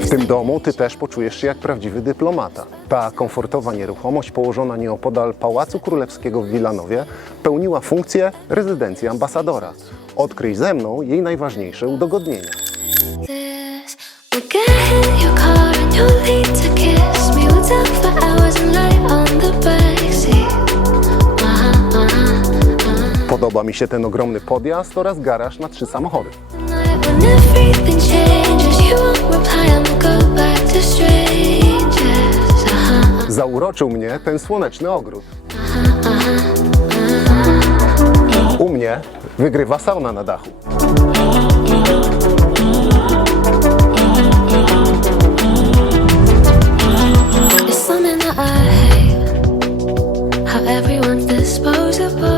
W tym domu ty też poczujesz się jak prawdziwy dyplomata. Ta komfortowa nieruchomość położona nieopodal Pałacu Królewskiego w Wilanowie pełniła funkcję rezydencji ambasadora. Odkryj ze mną jej najważniejsze udogodnienia. Podoba mi się ten ogromny podjazd oraz garaż na trzy samochody. Zauroczył mnie ten słoneczny ogród. U mnie wygrywa sauna na dachu. Everyone's disposable.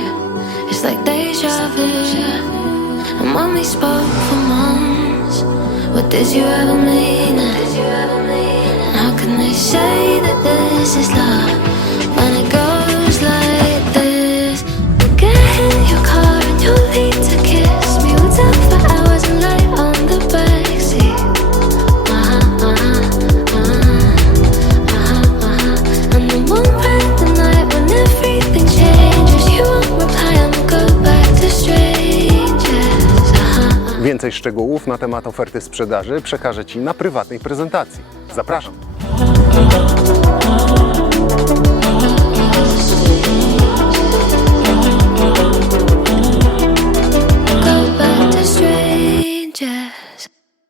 It's like deja vu. and when we spoke for months. What did you ever mean? How can they say that this is love? Więcej szczegółów na temat oferty sprzedaży przekażę Ci na prywatnej prezentacji. Zapraszam!